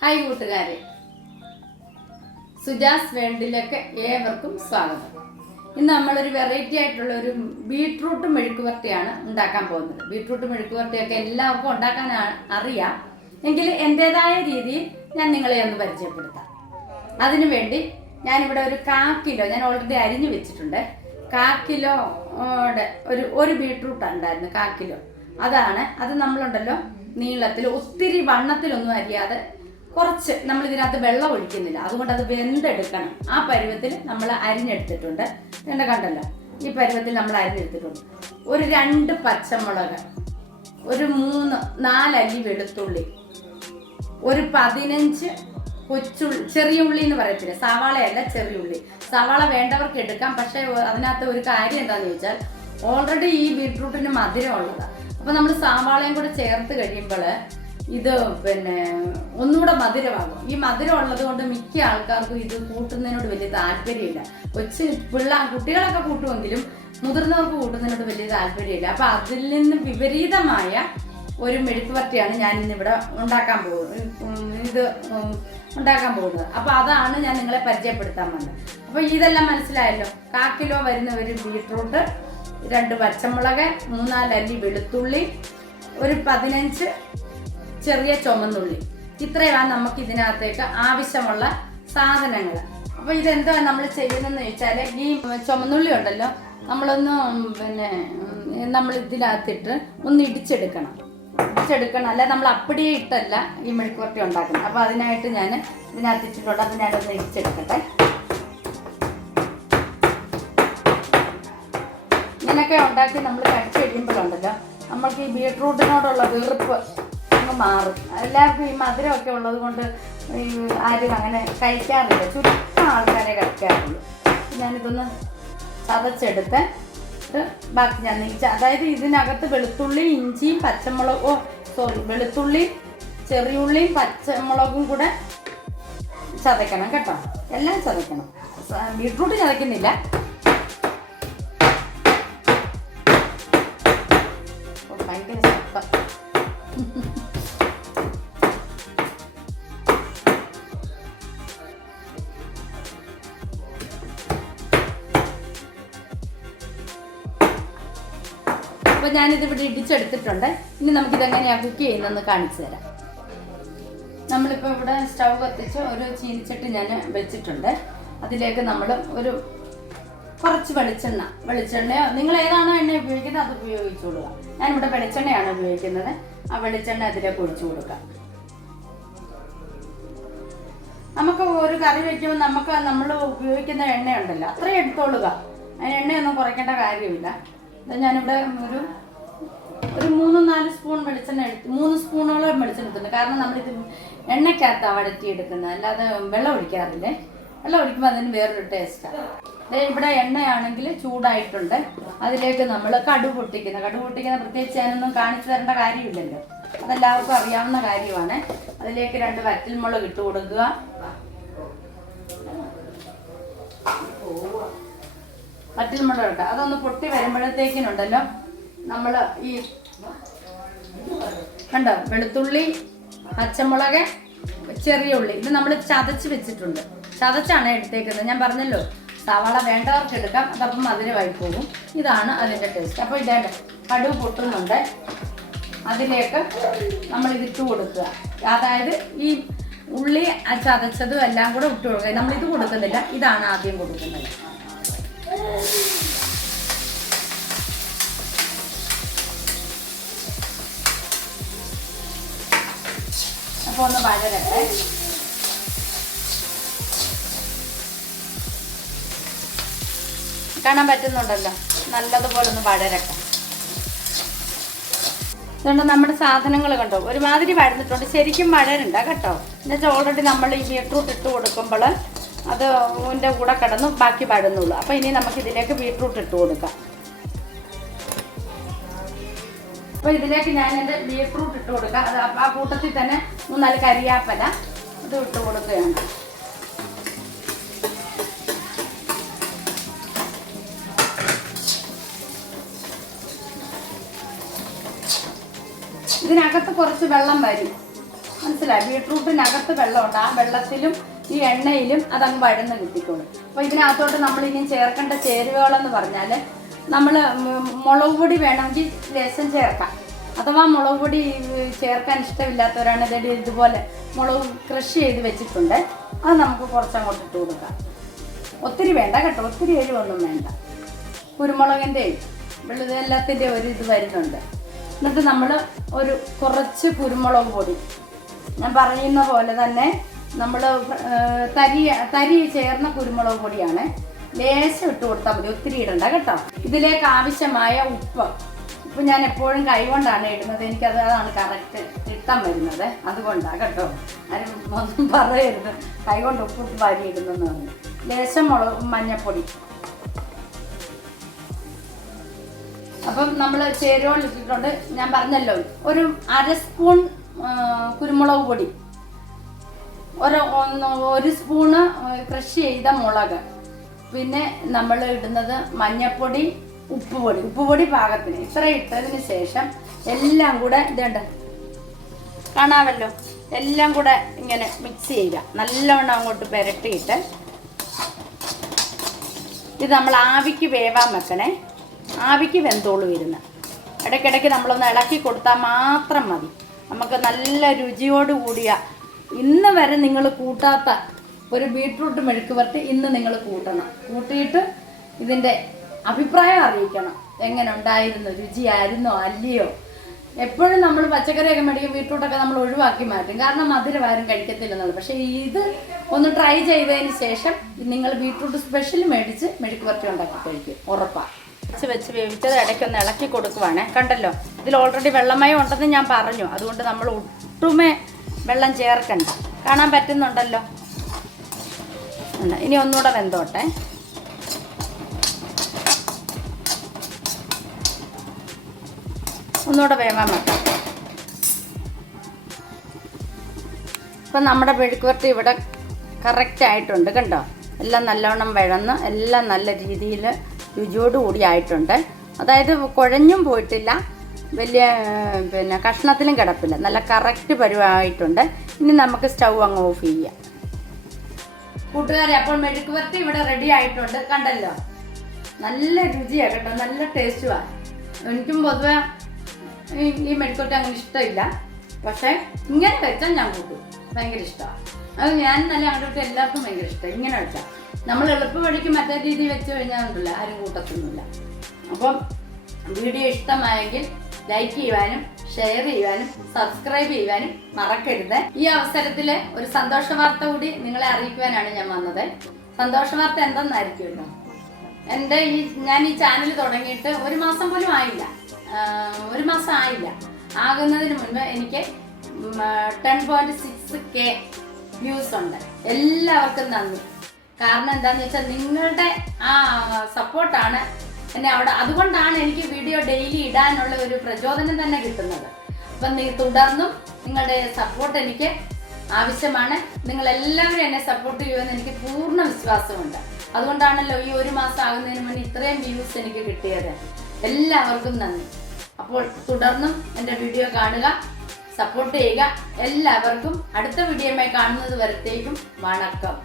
Hi കൂട്ടുകാരെ. സുജാസ് വേൾഡിലേക്ക് ഏവർക്കും സ്വാഗതം. ഇന്ന് നമ്മളൊരു വെറൈറ്റി ആയിട്ടുള്ള ഒരു ബീട്രൂട്ട് മെഴുക്കുവരട്ടിയാണ് ഉണ്ടാക്കാൻ പോകുന്നത്. ബീട്രൂട്ട് മെഴുക്കുവരട്ടിയൊക്കെ എല്ലാവർക്കും ഉണ്ടാക്കാൻ അറിയാം. എങ്കിൽ എന്റെതായ രീതിയിൽ ഞാൻ നിങ്ങളെ ഒന്ന് പരിചയപ്പെടുത്താം. അതിനുവേണ്ടി ഞാനിവിടെ ഒരു കാ കിലോ ഞാൻ ഓൾറെഡി അരിഞ്ഞു വെച്ചിട്ടുണ്ട്. കാ കിലോ ഒരു ഒരു ബീട്രൂട്ട് ഉണ്ടായിരുന്നു കാ കിലോ. അതാണ് അത് നമ്മളുണ്ടല്ലോ നീളത്തിൽ ഒത്തിരി വണ്ണത്തിലൊന്നും അരിയാതെ കുറച്ച് നമ്മൾ ഇതിനകത്ത് വെള്ളം ഒഴിക്കുന്നില്ല. അതുകൊണ്ട് അത് വെന്തെടുക്കണം. ആ പരുവത്തിൽ നമ്മൾ അരിഞ്ഞെടുത്തിട്ടുണ്ട്. എന്നെ കണ്ടല്ലോ? ഈ പരുവത്തിൽ നമ്മൾ അരിഞ്ഞെടുത്തിട്ടുണ്ട്. ഒരു രണ്ട് പച്ചമുളക് ഒരു മൂന്ന് നാലല്ലി വെളുത്തുള്ളി ഒരു പതിനഞ്ച് കൊച്ചുള്ളി ചെറിയ ഉള്ളി എന്ന് പറയത്തില്ല? സവാളയല്ല ചെറിയ ഉള്ളി. സവാള വേണ്ടവർക്ക് എടുക്കാം. പക്ഷേ അതിനകത്ത് ഒരു കാര്യം എന്താണെന്ന് ചോദിച്ചാൽ ഓൾറെഡി ഈ ബീട്രൂട്ടിന് മധുരം ഉള്ളതാണ് അപ്പോൾ നമ്മൾ സവാളയും കൂടെ ചേർത്ത് കഴിയുമ്പോൾ ഇത് പിന്നെ ഒന്നുകൂടെ മധുരമാകും. ഈ മധുരം ഉള്ളത് കൊണ്ട് മിക്ക ആൾക്കാർക്കും ഇത് കൂട്ടുന്നതിനോട് വലിയ താല്പര്യമില്ല. കൊച്ചു പിള്ള കുട്ടികളൊക്കെ കൂട്ടുമെങ്കിലും മുതിർന്നവർക്ക് കൂട്ടുന്നതിനോട് വലിയ താല്പര്യമില്ല. അപ്പോൾ അതിൽ നിന്ന് വിപരീതമായ ഒരു മെഴുക്ക് മെഴുക്കുവരട്ടിയാണ് ഞാൻ ഇന്നിവിടെ ഉണ്ടാക്കാൻ പോകുന്നത്. ഇത് ഉണ്ടാക്കാൻ പോകുന്നത്. അപ്പോൾ അതാണ് ഞാൻ നിങ്ങളെ പരിചയപ്പെടുത്താൻ വന്നത്. അപ്പോൾ ഇതെല്ലാം മനസ്സിലായല്ലോ? കാ കിലോ വരുന്ന ഒരു ബീട്രൂട്ട് രണ്ട് പച്ചമുളക് മൂന്നാൽ അല്ലി വെളുത്തുള്ളി ഒരു പതിനഞ്ച് ചെറിയ ചുമന്നുള്ളി. ഇത്രയാണ് നമുക്ക് ഇതിനകത്തേക്ക് ആവശ്യമുള്ള സാധനങ്ങൾ. അപ്പോൾ ഇതെന്താ നമ്മൾ ചെയ്യുന്നതെന്ന് വെച്ചാൽ ഈ ചുമന്നുള്ളി ഉണ്ടല്ലോ നമ്മളൊന്ന് പിന്നെ നമ്മൾ ഇതിനകത്തിട്ട് ഒന്ന് ഇടിച്ചെടുക്കണം. ഇടിച്ചെടുക്കണം അല്ല നമ്മൾ അപ്പടിയെ ഇട്ടല്ല ഈ മെഴുക്കുവരട്ടി ഉണ്ടാക്കുന്നത്. അപ്പോൾ അതിനായിട്ട് ഞാൻ ഇതിനകത്ത് ഇട്ടിട്ടുണ്ട് അത് ഞാനൊന്ന് ഇടിച്ചെടുക്കട്ടെ. ഇങ്ങനെയൊക്കെ ഉണ്ടാക്കി നമ്മൾ കഴിച്ചു കഴിയുമ്പോഴുണ്ടല്ലോ നമ്മൾക്ക് ഈ ബീട്രൂട്ടിനോടുള്ള വെറുപ്പ് അങ്ങ് മാറും. എല്ലാവർക്കും ഈ മധുരമൊക്കെ ഉള്ളത് കൊണ്ട് ആരും അങ്ങനെ കഴിക്കാറില്ല. ചുരുക്കം ആൾക്കാരെ കഴിക്കാറുള്ളൂ. ഞാനിതൊന്ന് ചതച്ചെടുത്ത് ബാക്കി ഞാൻ അതായത് ഇതിനകത്ത് വെളുത്തുള്ളി ഇഞ്ചിയും പച്ചമുളക് സോറി വെളുത്തുള്ളി ചെറിയുള്ളിയും പച്ചമുളകും കൂടെ ചതയ്ക്കണം കേട്ടോ. എല്ലാം ചതയ്ക്കണം. ബീട്രൂട്ട് ചതയ്ക്കുന്നില്ല. ഭയങ്കര ശബ്ദം. അപ്പോൾ ഞാനിത് ഇവിടെ ഇടിച്ചെടുത്തിട്ടുണ്ട്. ഇനി നമുക്കിത് എങ്ങനെയാണ് കുക്ക് ചെയ്യുന്നതെന്ന് കാണിച്ചു തരാം. നമ്മളിപ്പോൾ ഇവിടെ സ്റ്റൗ കത്തിച്ച് ഒരു ചീനിച്ചട്ടി ഞാൻ വെച്ചിട്ടുണ്ട്. അതിലേക്ക് നമ്മൾ ഒരു കുറച്ച് വെളിച്ചെണ്ണ വെളിച്ചെണ്ണയോ നിങ്ങൾ ഏതാണോ എണ്ണ ഉപയോഗിക്കുന്നത് അത് ഉപയോഗിച്ചോളുക. ഞാനിവിടെ വെളിച്ചെണ്ണയാണ് ഉപയോഗിക്കുന്നത്. ആ വെളിച്ചെണ്ണ അതിലേക്ക് ഒഴിച്ചു കൊടുക്കാം നമുക്ക് ഒരു കറി വെക്കുമ്പോൾ നമുക്ക് നമ്മൾ ഉപയോഗിക്കുന്ന എണ്ണയുണ്ടല്ലോ അത്രയും എടുത്തോളുക. അതിന് എണ്ണയൊന്നും കുറയ്ക്കേണ്ട കാര്യമില്ല. ഞാനിവിടെ ഒരു ഒരു മൂന്ന് നാല് സ്പൂൺ വെളിച്ചെണ്ണ എടുത്ത് മൂന്ന് സ്പൂണോളം വെളിച്ചെണ്ണ കാരണം നമ്മളിത് എണ്ണയ്ക്കകത്താണ് വഴറ്റിയെടുക്കുന്നത്. അല്ലാതെ വെള്ളം ഒഴിക്കാറില്ലേ? വെള്ളം ഒഴിക്കുമ്പോൾ അതിന് വേറൊരു ടേസ്റ്റാണ് ഇവിടെ എണ്ണയാണെങ്കിൽ ചൂടായിട്ടുണ്ട്. അതിലേക്ക് നമ്മൾ കടു പൊട്ടിക്കുന്ന കടു പൊട്ടിക്കുന്ന പ്രത്യേകിച്ച് ഞാനൊന്നും കാണിച്ചു തരേണ്ട കാര്യമില്ലല്ലോ. അതെല്ലാവർക്കും അറിയാവുന്ന കാര്യമാണ്. അതിലേക്ക് രണ്ട് വറ്റൽമുളക് ഇട്ട് കൊടുക്കുക. വറ്റൽമുളക് മുളകുണ്ട് അതൊന്ന് പൊട്ടി വരുമ്പോഴത്തേക്കിനുണ്ടല്ലോ നമ്മൾ ഈ കണ്ടോ? വെളുത്തുള്ളി പച്ചമുളക് ചെറിയ ഉള്ളി. ഇത് നമ്മൾ ചതച്ച് വെച്ചിട്ടുണ്ട്. ചതച്ചാണ് എടുത്തേക്കുന്നത്. ഞാൻ പറഞ്ഞല്ലോ സവാള വേണ്ടവർക്ക് എടുക്കാം. അതപ്പം മധുരമായി പോകും. ഇതാണ് അതിന്റെ ടേസ്റ്റ് അപ്പോൾ ഇതേ കടുവ് പൊട്ടുന്നുണ്ട്. അതിലേക്ക് നമ്മൾ ഇതിട്ട് കൊടുക്കുക. അതായത് ഈ ഉള്ളി ചതച്ചതും എല്ലാം കൂടെ ഇട്ട് കൊടുക്കുക. നമ്മൾ ഇത് കൊടുക്കുന്നില്ല. ഇതാണ് ആദ്യം കൊടുക്കുന്നത്. ഒന്ന് കാണാൻ പറ്റുന്നുണ്ടല്ലോ. നല്ലതുപോലെ ഒന്ന് വഴരട്ടെ അതുകൊണ്ട് നമ്മുടെ സാധനങ്ങൾ കണ്ടോ? ഒരുമാതിരി വഴന്നിട്ടുണ്ട്. ശരിക്കും വഴരണ്ട കേട്ടോ എന്നുവെച്ചാൽ ഓൾറെഡി നമ്മൾ ഈ ബീട്രൂട്ട് ഇട്ട് കൊടുക്കുമ്പോൾ അത് ഊന്റെ കൂടെ കിടന്ന് ബാക്കി പഴന്നുള്ളൂ. അപ്പോൾ ഇനി നമുക്ക് ഇതിലേക്ക് ബീട്രൂട്ട് ഇട്ട് കൊടുക്കാം. അപ്പോൾ ഇതിലേക്ക് ഞാൻ എന്റെ ബീട്രൂട്ട് ഇട്ട് കൊടുക്കാം. അത് ആ- കൂട്ടത്തിൽ തന്നെ മൂന്നാൽ കരിയാപ്പല ഇത് ഇട്ട് കൊടുക്കുകയാണ്. ഇതിനകത്ത് കുറച്ച് വെള്ളം വരും. മനസ്സിലായി? ബീട്രൂട്ടിനകത്ത് വെള്ളമുണ്ട്. ആ വെള്ളത്തിലും ഈ എണ്ണയിലും അതങ്ങ് വഴന്ന് കിട്ടിക്കോളും. അപ്പോൾ ഇതിനകത്തോട്ട് നമ്മൾ ഇനി ചേർക്കേണ്ട ചേരുവകളെന്ന് പറഞ്ഞാൽ നമ്മൾ മുളക് പൊടി വേണമെങ്കിൽ ലേശം ചേർക്കാം. അഥവാ മുളക് പൊടി ചേർക്കാൻ ഇഷ്ടമില്ലാത്തവരാണ് ഇതടി ഇതുപോലെ മുളക് ക്രഷ് ചെയ്ത് വെച്ചിട്ടുണ്ട്. അത് നമുക്ക് കുറച്ചങ്ങോട്ട് ഇട്ട് കൊടുക്കാം. ഒത്തിരി വേണ്ട കേട്ടോ ഒത്തിരി എരിവൊന്നും വേണ്ട. കുരുമുളകിന്റെ വെളുതെ എല്ലാത്തിന്റെ ഒരു ഇത് വരുന്നുണ്ട്. എന്നിട്ട് നമ്മൾ ഒരു കുറച്ച് കുരുമുളക് പൊടി. ഞാൻ പറയുന്ന പോലെ തന്നെ നമ്മൾ തരി തരി ചേർന്ന കുരുമുളക് പൊടിയാണ് ലേശം ഇട്ട് കൊടുത്താൽ മതി. ഒത്തിരി ഇടണ്ട കേട്ടോ. ഇതിലേക്ക് ആവശ്യമായ ഉപ്പ്. ഇപ്പം ഞാൻ എപ്പോഴും കൈകൊണ്ടാണ് ഇടുന്നത്. എനിക്കത് അതാണ് കറക്റ്റ് ഇട്ടം വരുന്നത്. അതുകൊണ്ടാണ് കേട്ടോ. ആരും ഒന്നും പറയരുത്. കൈകൊണ്ട് ഉപ്പ് വാരി ഇടുന്നെന്ന് പറഞ്ഞു. ലേശം മുളക് മഞ്ഞപ്പൊടി. അപ്പം നമ്മൾ ചേരുവോളിട്ടിട്ടുണ്ട് ഞാൻ പറഞ്ഞല്ലോ ഒരു അര സ്പൂൺ കുരുമുളക് പൊടി. ഒരു ഒന്ന് ഒരു സ്പൂണ് ക്രഷ് ചെയ്ത മുളക്. പിന്നെ നമ്മൾ ഇടുന്നത് മഞ്ഞപ്പൊടി ഉപ്പുപൊടി. ഉപ്പുപൊടി പാകത്തിന്. ഇത്ര ഇട്ടതിന് ശേഷം എല്ലാം കൂടെ ഇതുണ്ട്. കാണാമല്ലോ? എല്ലാം കൂടെ ഇങ്ങനെ മിക്സ് ചെയ്യുക. നല്ലവണ്ണം അങ്ങോട്ട് പുരട്ടിയിട്ട് ഇത് നമ്മൾ ആവിക്ക് വേവാൻ വെക്കണേ. ആവിക്ക് വെന്തോളൂ വരുന്ന ഇടയ്ക്കിടയ്ക്ക് നമ്മളൊന്ന് ഇളക്കി കൊടുത്താൽ മാത്രം മതി. നമുക്ക് നല്ല രുചിയോട് കൂടിയ ഇന്ന് വരെ നിങ്ങൾ കൂട്ടാത്ത ഒരു ബീട്രൂട്ട് മെഴുക്ക് വരട്ടി ഇന്ന് നിങ്ങൾ കൂട്ടണം. കൂട്ടിയിട്ട് ഇതിന്റെ അഭിപ്രായം അറിയിക്കണം. എങ്ങനെ ഉണ്ടായിരുന്നു രുചിയായിരുന്നോ അല്ലയോ? എപ്പോഴും നമ്മൾ പച്ചക്കറിയൊക്കെ മേടിക്കും ബീട്രൂട്ടൊക്കെ നമ്മൾ ഒഴിവാക്കി മാറ്റും. കാരണം മധുരം ആരും കഴിക്കത്തില്ലെന്നുള്ളത് പക്ഷേ ഇത് ഒന്ന് ട്രൈ ചെയ്തതിന് ശേഷം നിങ്ങൾ ബീട്രൂട്ട് സ്പെഷ്യൽ മേടിച്ച് മെഴുക്ക് വരട്ടി ഉണ്ടാക്കി കഴിക്കും. ഉറപ്പാണ് വെച്ച് വെച്ച് വേവിച്ചത് ഇടയ്ക്കൊന്ന് ഇളക്കി കൊടുക്കുവാണേ. കണ്ടല്ലോ? ഇതിൽ ഓൾറെഡി വെള്ളമയം ഉണ്ടെന്ന് ഞാൻ പറഞ്ഞു. അതുകൊണ്ട് നമ്മൾ ഒട്ടുമേ വെള്ളം ചേർക്കണ്ട. കാണാൻ പറ്റുന്നുണ്ടല്ലോ. ഇനി ഒന്നുകൂടെ വെന്തോട്ടെ. ഒന്നുകൂടെ വേവാൻ വെക്കാം. ഇപ്പം നമ്മുടെ മെഴുക്കുവരട്ടി ഇവിടെ കറക്റ്റ് ആയിട്ടുണ്ട് കണ്ടോ? എല്ലാം നല്ലവണ്ണം വഴന്ന് എല്ലാം നല്ല രീതിയിൽ രുചിയോടുകൂടി ആയിട്ടുണ്ട്. അതായത് കുഴഞ്ഞും പോയിട്ടില്ല. വലിയ പിന്നെ കഷ്ണത്തിലും കിടപ്പില്ല. നല്ല കറക്റ്റ് പരുവായിട്ടുണ്ട്. ഇനി നമുക്ക് സ്റ്റൗ അങ്ങ് ഓഫ് ചെയ്യാം. കൂട്ടുകാരെ അപ്പോൾ മെഴുക്ക് ഇവിടെ റെഡി ആയിട്ടുണ്ട്. കണ്ടല്ലോ? നല്ല രുചിയാണ് കേട്ടോ. നല്ല ടേസ്റ്റുമാണ് എനിക്കും പൊതുവെ ഈ ഈ മെഴുക്കുവരട്ടി അങ്ങനെ ഇഷ്ടമില്ല. പക്ഷേ ഇങ്ങനെ വെച്ചാൽ ഞാൻ കൂട്ടും. ഭയങ്കര ഇഷ്ടമാണ് അത് ഞാൻ നല്ല അങ്ങോട്ട് എല്ലാവർക്കും ഭയങ്കര ഇഷ്ടം ഇങ്ങനെ വെച്ചാൽ നമ്മൾ എളുപ്പവഴിക്ക് മറ്റേ രീതി വെച്ച് കഴിഞ്ഞാൽ ഉണ്ടല്ലോ ആരും കൂട്ടത്തൊന്നുമില്ല. അപ്പം വീഡിയോ ഇഷ്ടമായെങ്കിൽ ലൈക്ക് ചെയ്യുവാനും ഷെയർ ചെയ്യുവാനും സബ്സ്ക്രൈബ് ചെയ്യുവാനും മറക്കരുത്. ഈ അവസരത്തിൽ ഒരു സന്തോഷ വാർത്ത കൂടി നിങ്ങളെ അറിയിക്കുവാനാണ് ഞാൻ വന്നത്. സന്തോഷ വാർത്ത എന്തെന്നായിരിക്കുമല്ലോ എന്റെ ഈ ഞാൻ ഈ ചാനൽ തുടങ്ങിയിട്ട് ഒരു മാസം പോലും ആയില്ല. ഒരു മാസം ആയില്ല. ആകുന്നതിന് മുൻപ് എനിക്ക് ten point six K views ഉണ്ട്. എല്ലാവർക്കും നന്ദി. കാരണം എന്താന്ന് വെച്ചാൽ നിങ്ങളുടെ ആ സപ്പോർട്ടാണ് എന്നെ അവിടെ അതുകൊണ്ടാണ് എനിക്ക് വീഡിയോ ഡെയിലി ഇടാനുള്ള ഒരു പ്രചോദനം തന്നെ കിട്ടുന്നത്. അപ്പം നീ തുടർന്നും നിങ്ങളുടെ സപ്പോർട്ട് എനിക്ക് ആവശ്യമാണ്. നിങ്ങൾ എല്ലാവരും എന്നെ സപ്പോർട്ട് ചെയ്യുമെന്ന് എനിക്ക് പൂർണ വിശ്വാസമുണ്ട്. അതുകൊണ്ടാണല്ലോ ഈ ഒരു മാസം ആകുന്നതിന് മുന്നേ ഇത്രയും വ്യൂസ് എനിക്ക് കിട്ടിയത്. എല്ലാവർക്കും നന്ദി. അപ്പോൾ തുടർന്നും എന്റെ വീഡിയോ കാണുക സപ്പോർട്ട് ചെയ്യുക. എല്ലാവർക്കും അടുത്ത വീഡിയോയുമായി കാണുന്നത് വരത്തേക്കും വണക്കം.